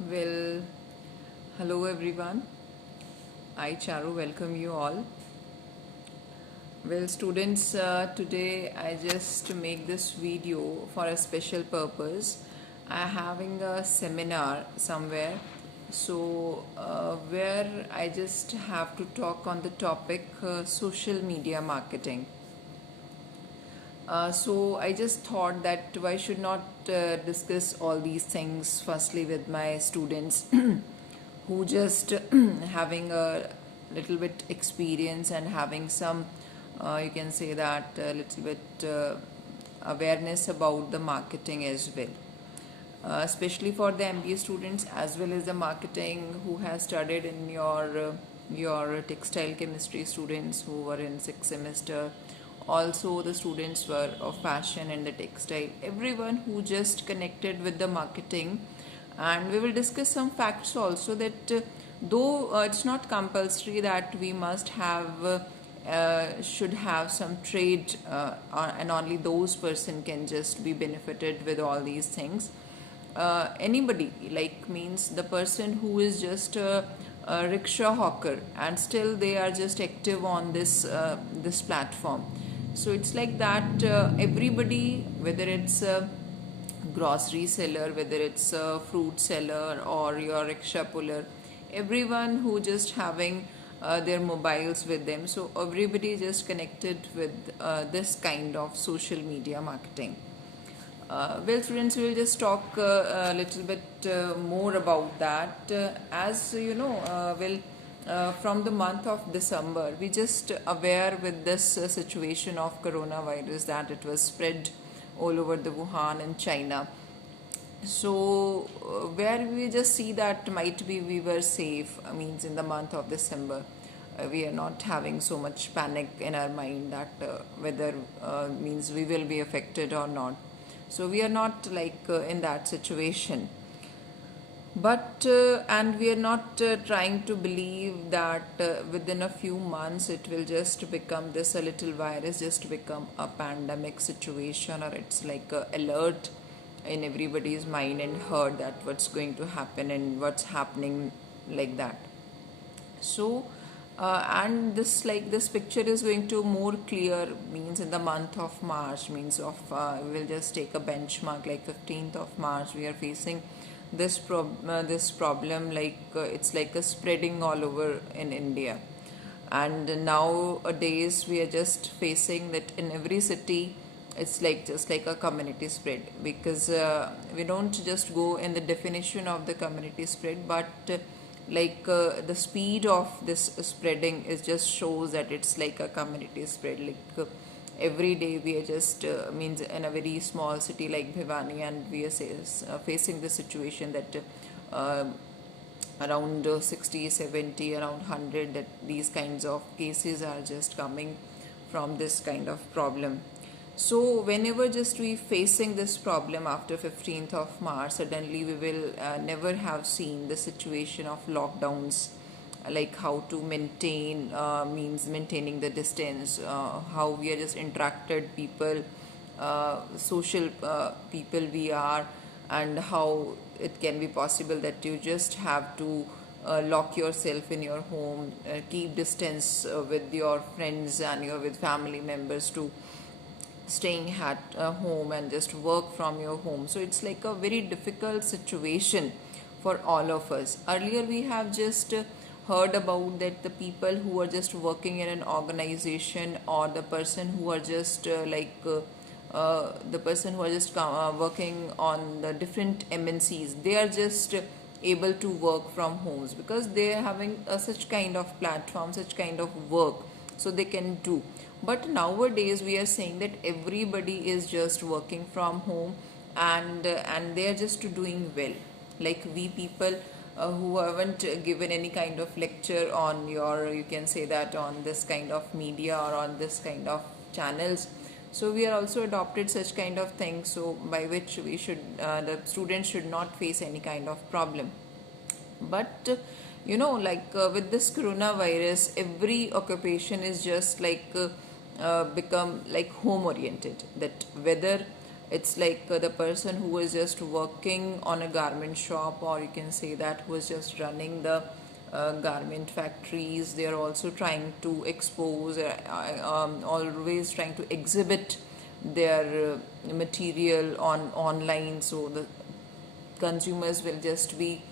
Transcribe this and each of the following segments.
Well, hello everyone. I, Charu, welcome you all. Well, students, today I just make this video for a special purpose. I'm having a seminar somewhere, so where I just have to talk on the topic social media marketing. So I just thought that why should not discuss all these things firstly with my students who just having a little bit experience and having some you can say that a little bit awareness about the marketing as well, especially for the MBA students as well as the marketing who has studied in your textile chemistry students who were in sixth semester. Also, the students were of fashion and the textile. Everyone who just connected with the marketing, and we will discuss some facts also that though it's not compulsory that we must have. Should have some trade and only those person can just be benefited with all these things. Anybody like means the person who is just a rickshaw hawker and still they are just active on this platform. So it's like that everybody, whether it's a grocery seller, whether it's a fruit seller or your rickshaw puller, everyone who just having their mobiles with them, so everybody just connected with this kind of social media marketing. Well, students, we will just talk a little bit more about that. As you know, from the month of December, we just aware with this situation of coronavirus that it was spread all over the Wuhan and China. So, where we just see that might be we were safe, means in the month of December. We are not having so much panic in our mind that whether means we will be affected or not. So we are not like in that situation, but and we are not trying to believe that within a few months it will just become this a little virus just become a pandemic situation, or it's like a alert in everybody's mind and heard that what's going to happen and what's happening, like that. So and this picture is going to more clear means in the month of March, means of we'll just take a benchmark like 15th of March. We are facing this problem, like it's like a spreading all over in India. And nowadays we are just facing that in every city it's like just like a community spread, because we don't just go in the definition of the community spread, but the speed of this spreading is just shows that it's like a community spread. Every day we are just means in a very small city like Bhiwani, and we are facing the situation that uh, around 60, 70, around 100, that these kinds of cases are just coming from this kind of problem. So whenever just we facing this problem after 15th of March, suddenly we will never have seen the situation of lockdowns, like how to maintain means maintaining the distance, how we are just interacted people, social people we are, and how it can be possible that you just have to lock yourself in your home, keep distance with your friends and your with family members to staying at home and just work from your home. So it's like a very difficult situation for all of us. Earlier we have just heard about that the people who are just working in an organization, or the person who are just the person who are just working on the different MNCs, they are just able to work from homes because they are having such kind of platform, such kind of work, so they can do. But nowadays we are saying that everybody is just working from home, and they are just doing well. Like we people who haven't given any kind of lecture on your, you can say that, on this kind of media or on this kind of channels, so we are also adopted such kind of things, so by which we should the students should not face any kind of problem. But with this coronavirus, every occupation is just like become like home oriented, that whether It's like the person who is just working on a garment shop, or you can say that who is just running the garment factories. They are also trying to expose, always trying to exhibit their material on online, so the consumers will just be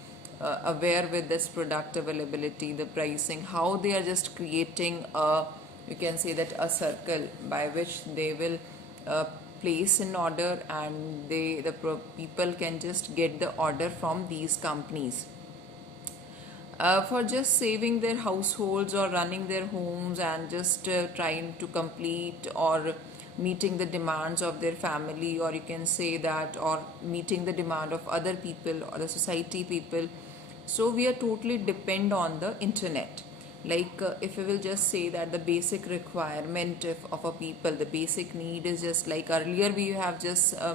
aware with this product availability, the pricing, how they are just creating a, you can say that, a circle by which they will uh, place an order, and people can just get the order from these companies for just saving their households or running their homes, and just trying to complete or meeting the demands of their family, or you can say that, or meeting the demand of other people or the society people. So we are totally depend on the internet. Like if we will just say that the basic requirement of a people, the basic need is just like earlier we have just uh,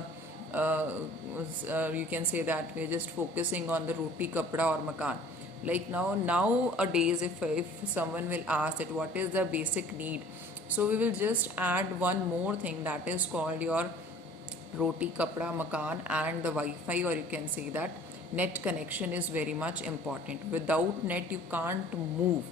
you can say that we're just focusing on the roti, kapda or makan. Like nowadays, if someone will ask that what is the basic need, so we will just add one more thing, that is called your roti, kapda, makan, and the Wi-Fi, or you can say that net connection is very much important. Without net you can't move.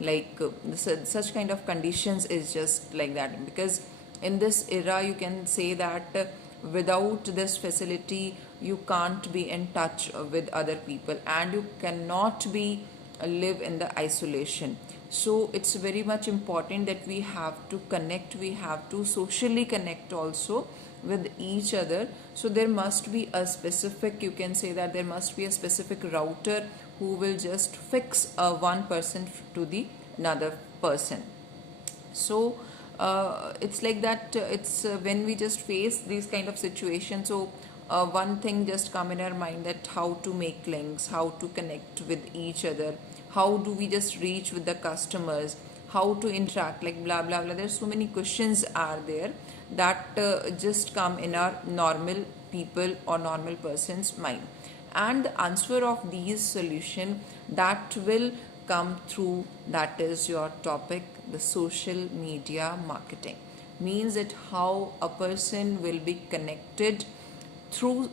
Like such kind of conditions is just like that, because in this era you can say that without this facility you can't be in touch with other people, and you cannot be live in the isolation. So it's very much important that we have to connect, we have to socially connect also with each other. So there must be a specific, you can say that there must be a specific router who will just fix one person to the another person. So it's like that, it's when we just face these kind of situations, so one thing just come in our mind, that how to make links, how to connect with each other, how do we just reach with the customers, how to interact, like blah blah blah. There's so many questions are there that just come in our normal people or normal person's mind, and the answer of these solution that will come through, that is your topic, the social media marketing. Means that how a person will be connected through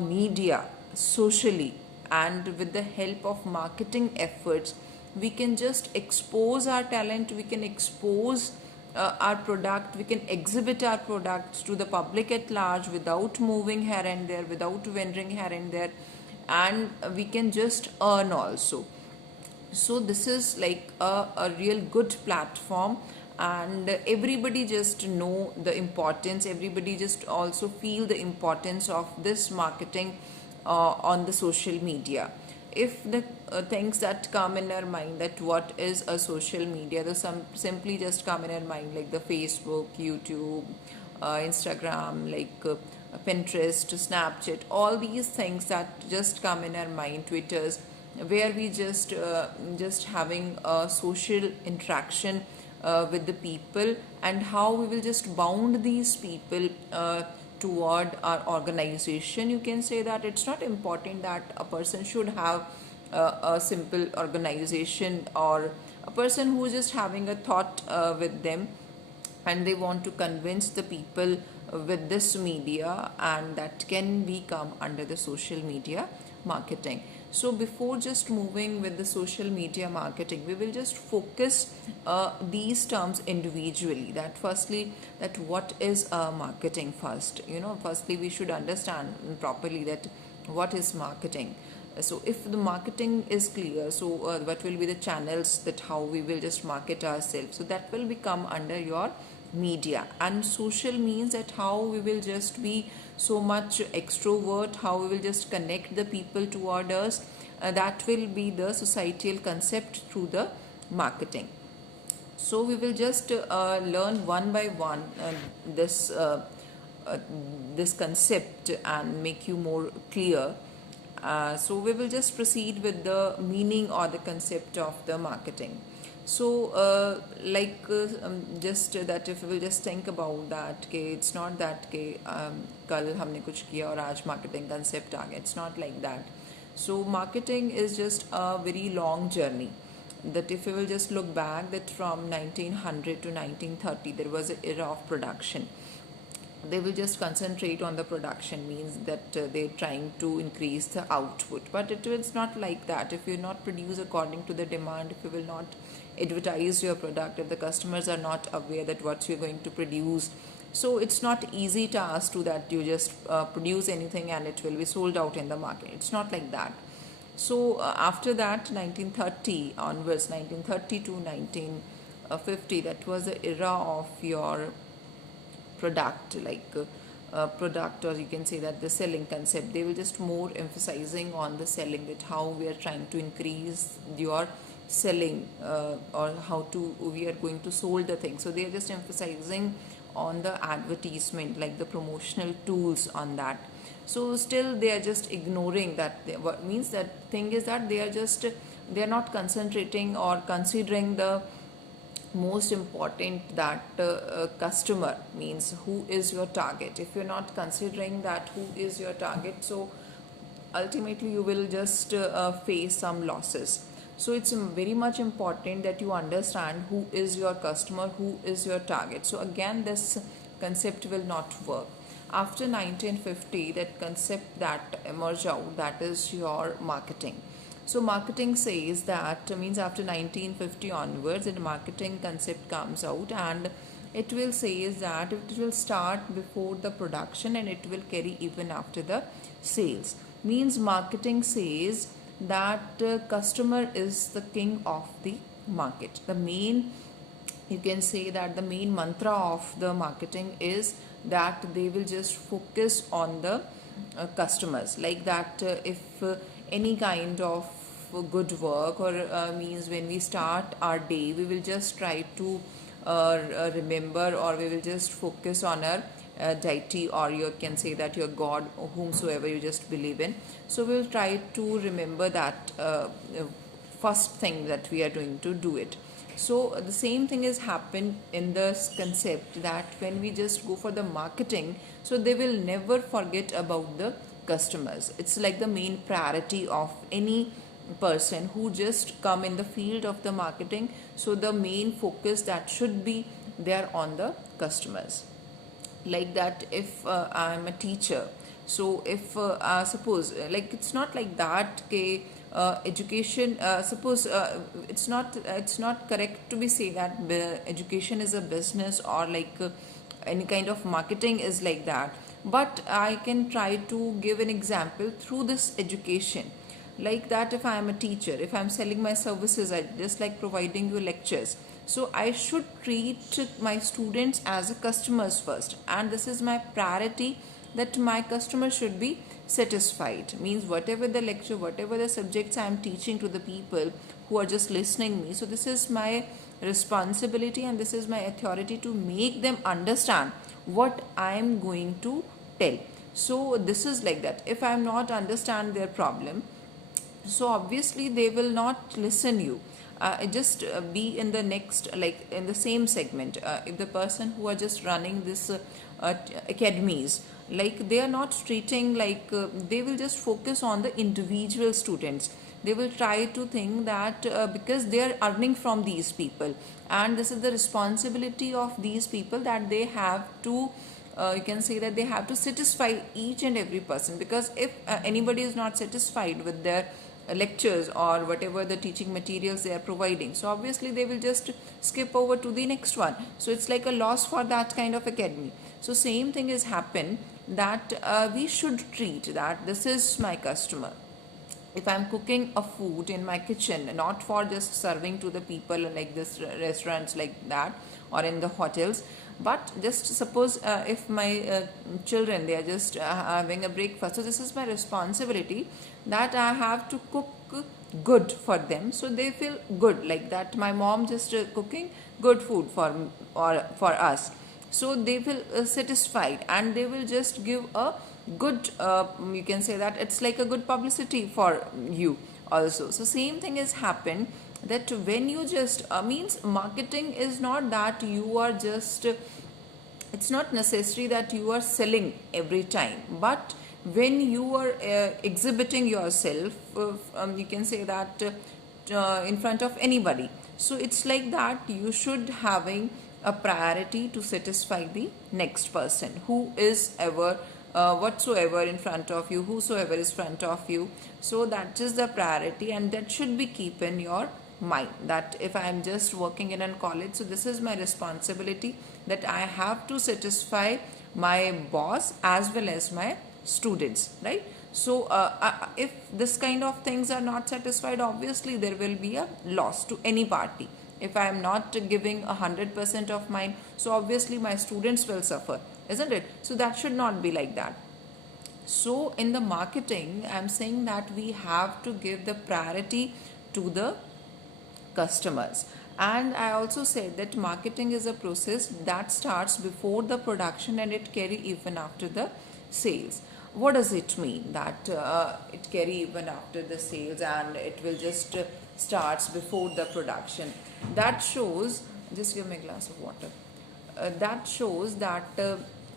media socially, and with the help of marketing efforts we can just expose our talent, we can expose our product, we can exhibit our products to the public at large without moving here and there, without vending here and there, and we can just earn also. So this is like a real good platform, and everybody just know the importance, everybody just also feel the importance of this marketing on the social media. If the things that come in our mind, that what is a social media, the some simply just come in our mind, like the Facebook, YouTube, Instagram, like Pinterest, Snapchat, all these things that just come in our mind, Twitters, where we just having a social interaction with the people, and how we will just bound these people toward our organization. You can say that it's not important that a person should have a simple organization, or a person who is just having a thought with them, and they want to convince the people with this media, and that can become under the social media marketing. So before just moving with the social media marketing, we will just focus these terms individually. That firstly, that what is marketing first. Firstly we should understand properly that what is marketing. So if the marketing is clear, so what will be the channels, that how we will just market ourselves, so that will become under your media. And social means that how we will just be so much extrovert, how we will just connect the people toward us, that will be the societal concept through the marketing. So we will just learn one by one this this concept and make you more clear. So we will just proceed with the meaning or the concept of the marketing. So just that if we will just think about that, कि it's not that कि कल हमने कुछ किया और आज marketing concept आ गया. It's not like that. So marketing is just a very long journey. That if we will just look back, that from 1900 to 1930 there was an era of production. they will just concentrate on the production, means that they're trying to increase the output, but it is not like that. If you not produce according to the demand, if you will not advertise your product, if the customers are not aware that what you're going to produce, so it's not easy task to that you just produce anything and it will be sold out in the market. It's not like that. So after that, 1930 onwards, 1930 to 1950, that was the era of your product, like product, or you can say that the selling concept. They will just more emphasizing on the selling, that how we are trying to increase your selling, or how to we are going to sold the thing. So they are just emphasizing on the advertisement, like the promotional tools on that. So still they are just ignoring that. What means that thing is that they are not concentrating or considering the most important, that customer, means who is your target. If you're not considering that who is your target, so ultimately you will just face some losses. So it's very much important that you understand who is your customer, who is your target. So again, this concept will not work. After 1950, that concept that emerged out, that is your marketing. So marketing says that, means after 1950 onwards, the marketing concept comes out, and it will say that it will start before the production and it will carry even after the sales. Means marketing says that customer is the king of the market. The main, you can say that the main mantra of the marketing is that they will just focus on the customers, like that if any kind of good work, or means when we start our day, we will just try to remember, or we will just focus on our deity, or you can say that your god, or whomsoever you just believe in. So we will try to remember that first thing that we are going to do it. So the same thing has happened in this concept, that when we just go for the marketing, so they will never forget about the customers. It's like the main priority of any person who just come in the field of the marketing. So the main focus that should be there on the customers. Like that, if I'm a teacher, so if suppose like it's not like that, okay, education, suppose it's not correct to be say that education is a business, or like any kind of marketing is like that. But I can try to give an example through this education. Like that, if I am a teacher, if I'm selling my services, I just like providing you lectures, so I should treat my students as a customers first, and this is my priority, that my customer should be satisfied. Means whatever the lecture, whatever the subjects I am teaching to the people who are just listening me, so this is my responsibility and this is my authority to make them understand what I am going to tell. So this is like that. If I am not understand their problem, so obviously they will not listen you. Just be in the next, like in the same segment, if the person who are just running this academies, like they are not treating like they will just focus on the individual students. They will try to think that because they are earning from these people, and this is the responsibility of these people, that they have to you can say that they have to satisfy each and every person. Because if anybody is not satisfied with their lectures or whatever the teaching materials they are providing, so obviously they will just skip over to the next one. So it's like a loss for that kind of academy. So same thing has happened, that we should treat that this is my customer. If I'm cooking a food in my kitchen, not for just serving to the people like this restaurants like that, or in the hotels, but just suppose if my children, they are just having a breakfast, so this is my responsibility, that I have to cook good for them, so they feel good, like that my mom just cooking good food for or for us, so they will satisfied, and they will just give a good you can say that it's like a good publicity for you also. So same thing has happened, that when you just means marketing is not that you are just it's not necessary that you are selling every time, but when you are exhibiting yourself you can say that in front of anybody, so it's like that you should having a priority to satisfy the next person who is ever whatsoever in front of you, whosoever is front of you. So that is the priority, and that should be keep in your mind that if I am just working in a college, so this is my responsibility that I have to satisfy my boss as well as my students, right? So if this kind of things are not satisfied, obviously there will be a loss to any party. If I am not giving 100% of mine, so obviously my students will suffer, isn't it? So that should not be like that. So in the marketing, I'm saying that we have to give the priority to the customers. And I also said that marketing is a process that starts before the production and it carry even after the sales. What does it mean that it carry even after the sales and it will just starts before the production? That shows, just give me a glass of water. That shows that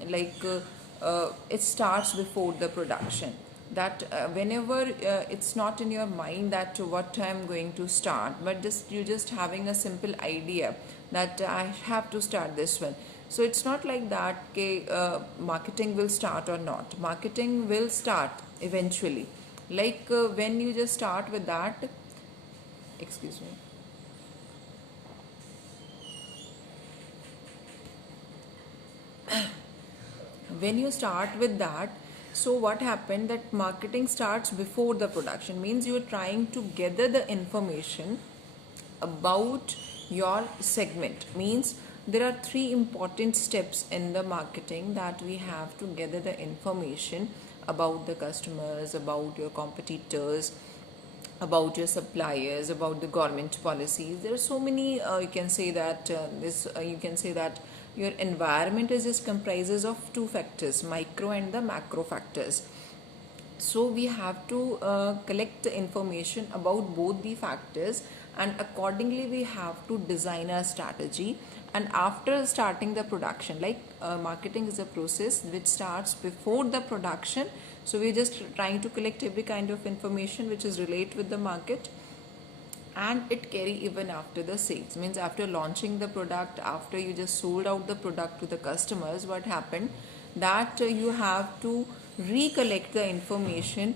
it starts before the production, that whenever it's not in your mind that what I'm going to start, but just you just having a simple idea that I have to start this one. So it's not like that okay, marketing will start or not. Marketing will start eventually, when you just start with that, excuse me. When you start with that, so what happened that marketing starts before the production, means you are trying to gather the information about your segment. Means there are three important steps in the marketing, that we have to gather the information about the customers, about your competitors, about your suppliers, about the government policies. There are so many. You can say that your environment is just comprises of two factors, micro and the macro factors. So we have to collect the information about both the factors, and accordingly we have to design a strategy. And after starting the production, marketing is a process which starts before the production. So we're just trying to collect every kind of information which is related with the market, and it carry even after the sales. Means after launching the product, after you just sold out the product to the customers, what happened that you have to recollect the information,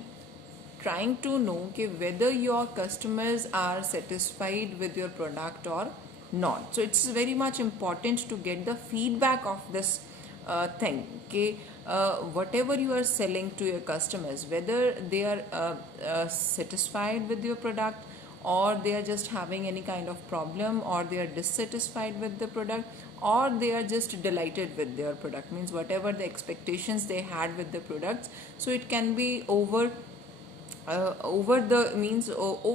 trying to know okay, whether your customers are satisfied with your product or not. So it's very much important to get the feedback of this thing. Okay, whatever you are selling to your customers, whether they are satisfied with your product, or they are just having any kind of problem, or they are dissatisfied with the product, or they are just delighted with their product. Means whatever the expectations they had with the products, so it can be over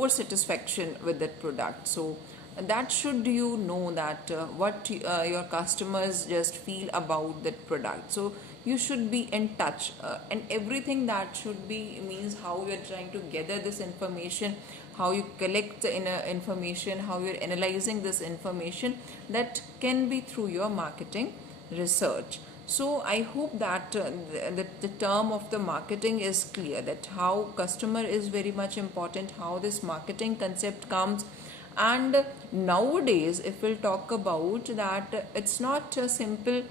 satisfaction with that product. So that should you know that what your customers just feel about that product. So you should be in touch, and everything that should be means how you are trying to gather this information, how you collect the information, how you're analyzing this information, that can be through your marketing research. So I hope that the term of the marketing is clear, that how customer is very much important, how this marketing concept comes. And nowadays if we'll talk about that, it's not a simple,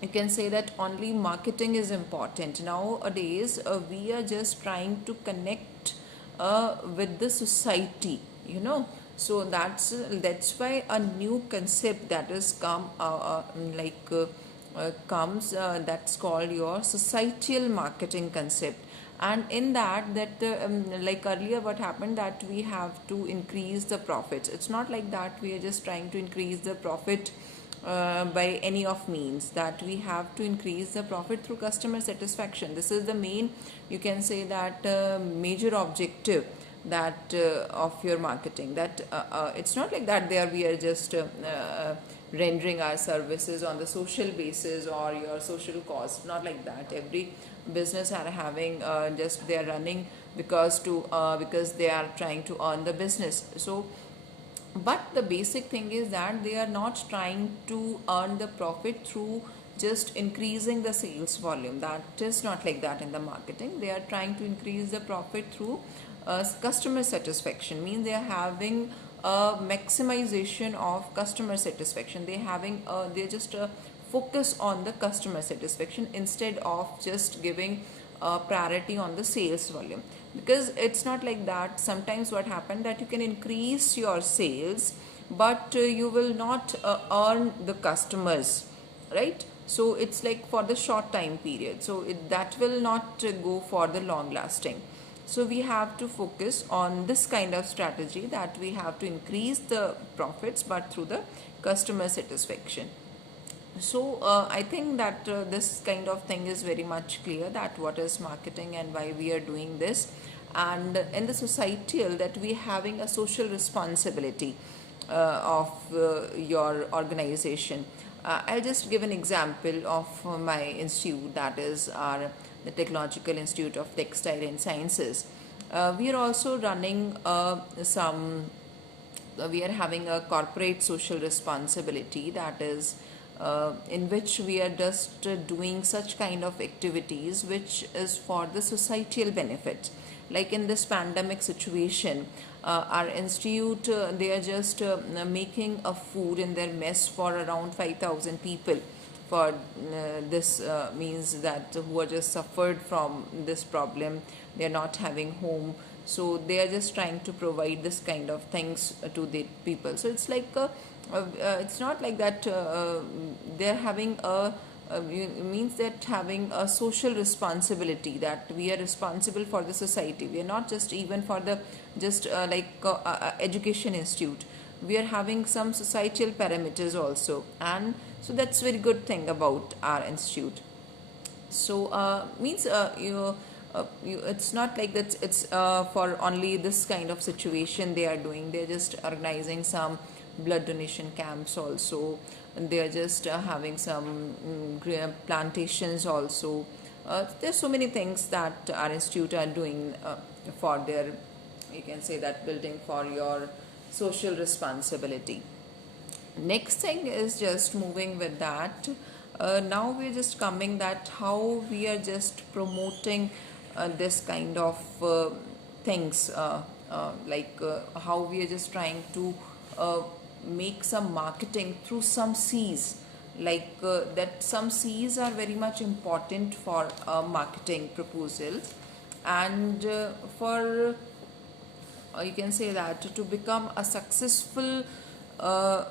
you can say that only marketing is important. Nowadays we are just trying to connect with the society, so that's why a new concept that has come that's called your societal marketing concept. And in that like earlier what happened, that we have to increase the profits. It's not like that we are just trying to increase the profit by any of means, that we have to increase the profit through customer satisfaction. This is the main, you can say that major objective that of your marketing. That it's not like that there we are just rendering our services on the social basis or your social cost. Not like that. Every business are having just they are running because they are trying to earn the business. So but the basic thing is that they are not trying to earn the profit through just increasing the sales volume. That is not like that in the marketing. They are trying to increase the profit through customer satisfaction. Means they are having a maximization of customer satisfaction. They just focus on the customer satisfaction instead of just giving priority on the sales volume, because it's not like that. Sometimes what happen that you can increase your sales, but you will not earn the customers, right? So it's like for the short time period, so that will not go for the long lasting. So we have to focus on this kind of strategy, that we have to increase the profits but through the customer satisfaction. So I think that this kind of thing is very much clear, that what is marketing and why we are doing this. And in the societal, that we having a social responsibility of your organization. I'll just give an example of my institute, that is the Technological Institute of Textile and Sciences. We are also running we are having a corporate social responsibility, that is in which we are just doing such kind of activities which is for the societal benefit. Like in this pandemic situation, our institute, they are just making a food in their mess for around 5,000 people, for this means that who are just suffered from this problem, they are not having home, so they are just trying to provide this kind of things to the people. So it's like it's not like that they're having a means that having a social responsibility, that we are responsible for the society. We are not just even for the just education institute, we are having some societal parameters also. And so that's very good thing about our institute. So means it's not like that it's for only this kind of situation they are doing. They're just organizing some blood donation camps also, and they are just having some plantations also. There's so many things that our institute are doing for their, you can say that, building for your social responsibility. Next thing is just moving with that. Now we're just coming that how we are just promoting this kind of things, how we are just trying to make some marketing through some C's, that some C's are very much important for marketing proposals. And for you can say that to become a successful or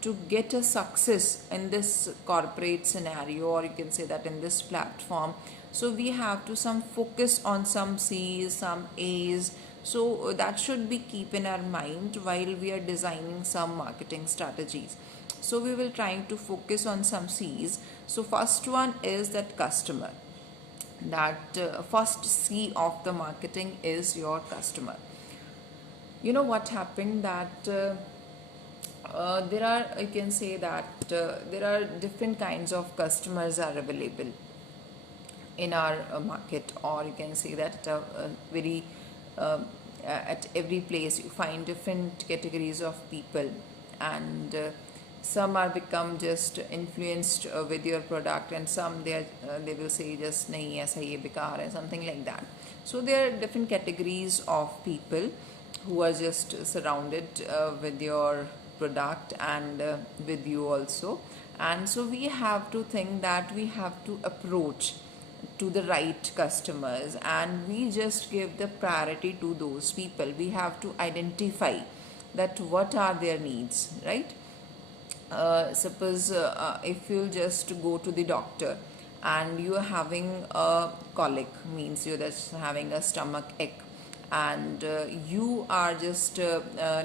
to get a success in this corporate scenario, or you can say that in this platform, so we have to some focus on some C's, some A's. So that should be keep in our mind while we are designing some marketing strategies. So we will trying to focus on some C's. So first one is that customer, that first C of the marketing is your customer. You know what happened, that there are, I can say that there are different kinds of customers are available in our market, or you can say that very at every place you find different categories of people. And some are become just influenced with your product, and some they will say just nahi aisa ye bekar and something like that. So there are different categories of people who are just surrounded with your product and with you also. And so we have to think that we have to approach to the right customers, and we just give the priority to those people. We have to identify that what are their needs, right? Suppose if you just go to the doctor and you are having a colic, means you're just having a stomach ache, and you are just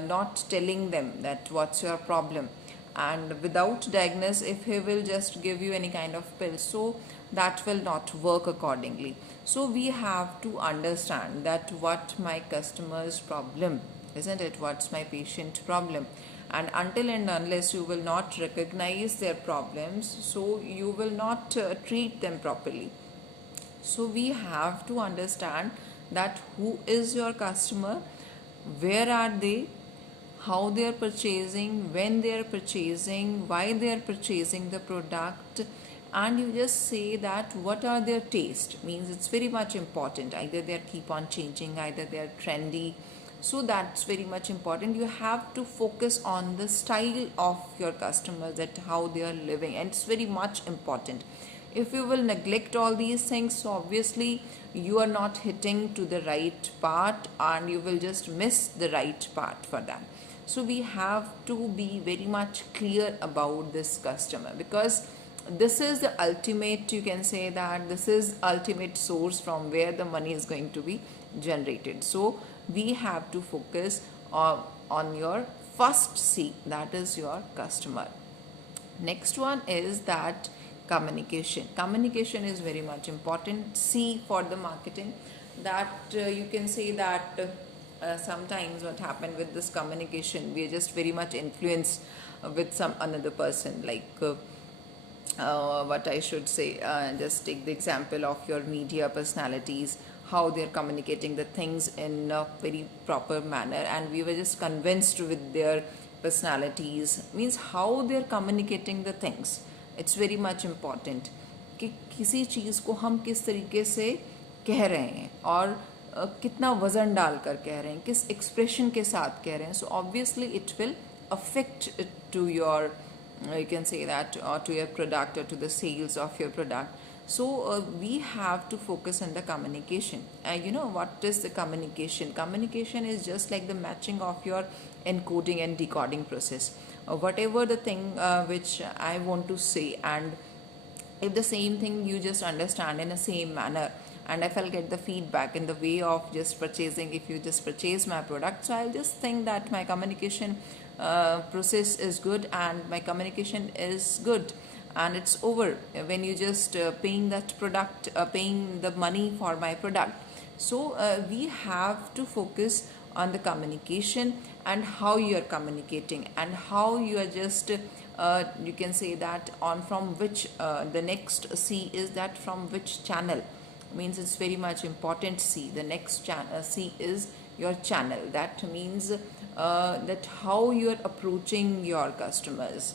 not telling them that what's your problem, and without diagnose, if he will just give you any kind of pill, so that will not work accordingly. So we have to understand that what my customer's problem, isn't it, what's my patient problem. And until and unless you will not recognize their problems, so you will not treat them properly. So we have to understand that who is your customer, where are they, how they are purchasing, when they are purchasing, why they are purchasing the product. And you just say that what are their taste, means it's very much important. Either they are keep on changing, either they are trendy, So that's very much important. You have to focus on the style of your customers, that how they are living, and it's very much important. If you will neglect all these things, so obviously you are not hitting to the right part, and you will just miss the right part for them. So we have to be very much clear about this customer, because this is the ultimate, you can say that this is ultimate source from where the money is going to be generated. So we have to focus on your first C, that is your customer. Next one is that communication is very much important. C for the marketing, that you can say that sometimes what happened with this communication, we are just very much influenced with some another person, like what I should say, just take the example of your media personalities, how they're communicating the things in a very proper manner, and we were just convinced with their personalities, means how they're communicating the things. It's very much important कि किसी चीज़ को हम किस तरीके से कह रहे हैं, और कितना वज़न डालकर कह रहे हैं, किस एक्सप्रेशन के साथ कह रहे हैं. So obviously it will affect to your you can say that, or to your product, or to the sales of your product. So we have to focus on the communication. You know what is the communication? Communication is just like the matching of your encoding and decoding process. Whatever the thing which I want to say, and if the same thing you just understand in the same manner, and if I'll get the feedback in the way of just purchasing, if you just purchase my product, so I'll just think that my communication process is good, and my communication is good, and it's over when you just paying that product, paying the money for my product. So we have to focus on the communication, and how you are communicating, and how you are just you can say that on from which the next C is that from which channel, means it's very much important. C, the next C is your channel. That means that how you are approaching your customers,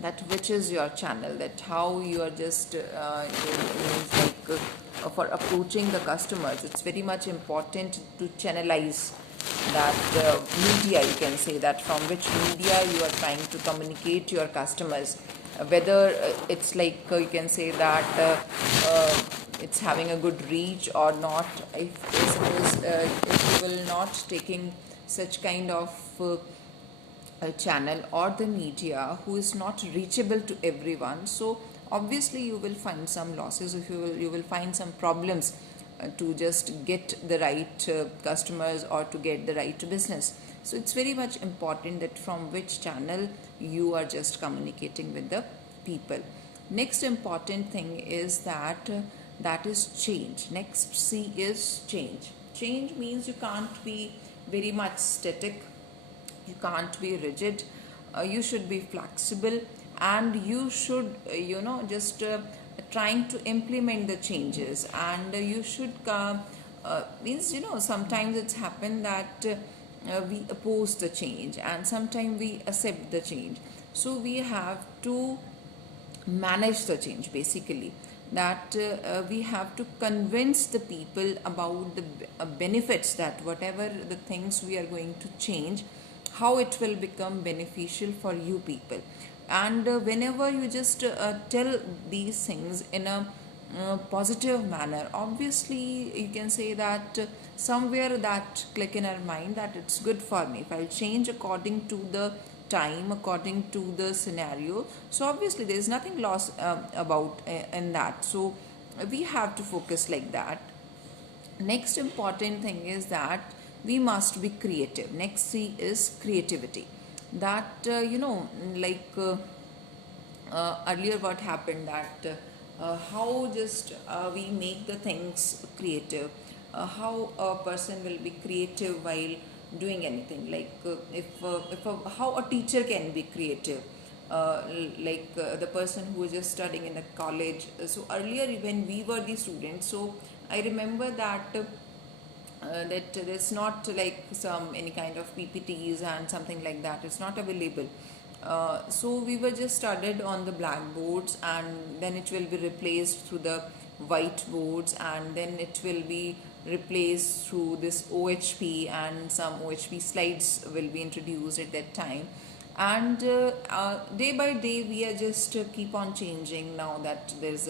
that which is your channel, that how you are just means like for approaching the customers, it's very much important to channelize that media, you can say that from which media you are trying to communicate to your customers, whether it's like you can say that it's having a good reach or not. If you will not taking such kind of a channel or the media who is not reachable to everyone, so obviously you will find some losses. If you will find some problems to just get the right customers, or to get the right business. So it's very much important that from which channel you are just communicating with the people. Next important thing is that that is change. Next C is change. Change means you can't be very much static, you can't be rigid, you should be flexible, and you should just trying to implement the changes, and you should means sometimes it's happened that we oppose the change, and sometimes we accept the change. So we have to manage the change, basically, that we have to convince the people about the benefits, that whatever the things we are going to change, how it will become beneficial for you people. And whenever you just tell these things in a positive manner, obviously you can say that somewhere that click in our mind that it's good for me if I'll change according to the time, according to the scenario. So obviously there is nothing lost about in that. So we have to focus like that. Next important thing is that we must be creative. Next C is creativity. That earlier what happened, that how just we make the things creative, how a person will be creative while doing anything, like how a teacher can be creative, the person who is just studying in a college. So earlier when we were the students, so I remember that that there's not like any kind of PPTs and something like that, it's not available. So we were just studied on the blackboards, and then it will be replaced through the whiteboards, and then it will be replace through this OHP, and some OHP slides will be introduced at that time. And day by day we are just keep on changing. Now that there's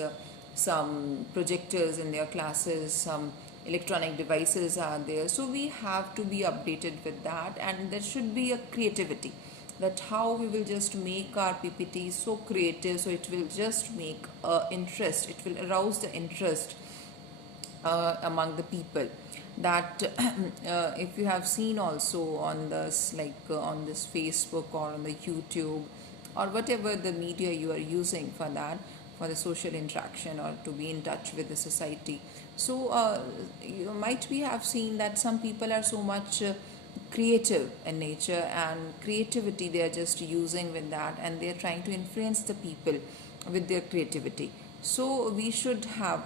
some projectors in their classes, some electronic devices are there, so we have to be updated with that. And there should be a creativity, that how we will just make our PPT so creative, so it will just make interest, it will arouse the interest among the people. That if you have seen also on this, like on this Facebook or on the YouTube or whatever the media you are using for that, for the social interaction or to be in touch with the society. So you might be have seen that some people are so much creative in nature, and creativity they are just using with that, and they are trying to influence the people with their creativity. So we should have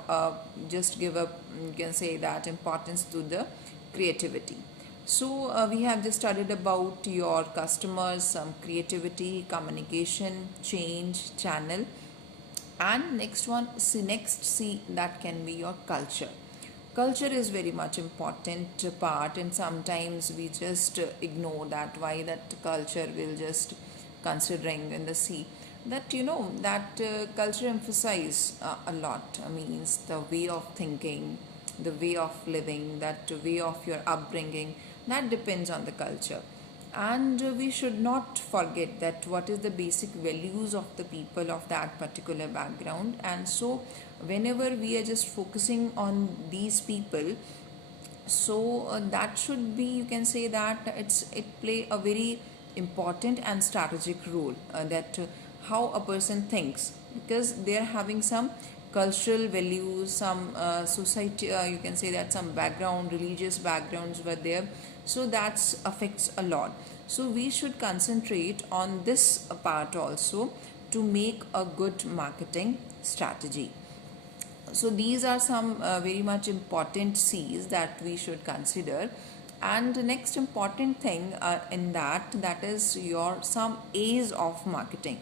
just give up, you can say that, importance to the creativity. So we have just studied about your customers, some creativity, communication, change, channel, and next C, that can be your culture. Culture is very much important part, and sometimes we just ignore that. Why that culture will just considering in the C, that that culture emphasize a lot, means the way of thinking, the way of living, that way of your upbringing, that depends on the culture. And we should not forget that what is the basic values of the people of that particular background. And so whenever we are just focusing on these people, so that should be, you can say that it play a very important and strategic role, that how a person thinks, because they are having some cultural values, some society, you can say that some background, religious backgrounds were there, so that affects a lot. So we should concentrate on this part also to make a good marketing strategy. So these are some very much important C's that we should consider. And the next important thing in that is your some A's of marketing.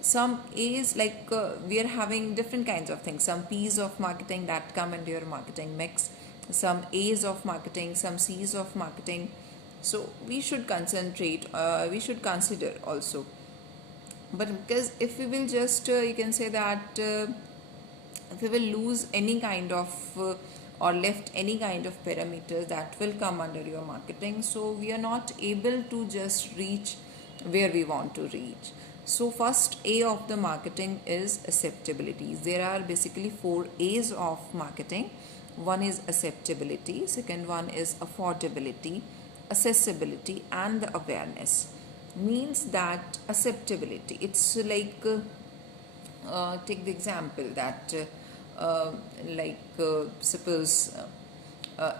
Some A's, like we are having different kinds of things, some P's of marketing that come into your marketing mix, some A's of marketing, some C's of marketing. So we should concentrate, we should consider also. But because if we will just you can say that if we will lose any kind of or left any kind of parameters that will come under your marketing, so we are not able to just reach where we want to reach. So first A of the marketing is acceptability. There are basically 4 A's of marketing. One is acceptability, second one is affordability, accessibility, and the awareness. Means that acceptability, it's like take the example that suppose